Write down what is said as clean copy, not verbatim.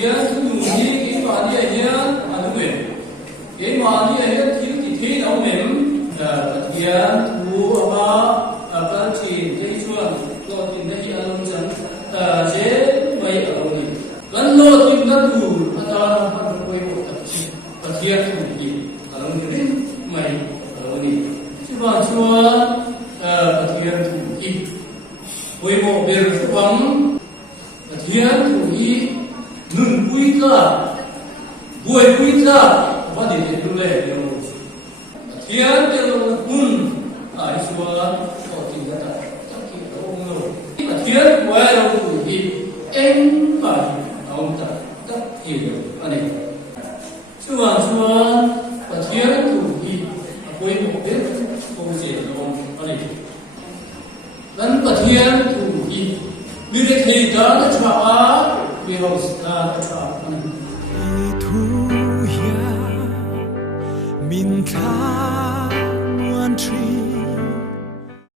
Thiên thứ nhung đi cái mà đi ấy nhá à đúng rồi cái mà đi ấy thiếu thì thế đâu mềm là Thiên thu ba các chị cái chuan lo tìm cái gì ăn chân chế mấy ở đâu này vẫn lo tìm nó đủ ta ăn quay bộ tập chi Thiên thủ gì ở đâu này mày ở đâu này chứ mà chua Thiên thủ gì quay bộ về rồi bấm Thiên thủ gì nun quy ra buổi quy ra và đểดูแลเดี๋ยวเทียนเดี๋ยวคุณไอ้ชัวก็จริงก็ได้จักกี่ตัวงูเทียนไว้เราดูดีเอ็งไปเอาแต่จักกี่อันนี้ชัวเทียนดูดีคุยหมดเลยโอเสียลงอันนี้นั้นเทียนดูดีมีเรื่องการจะช่วยมีเราจะช่วยอันนี้土呀，明察。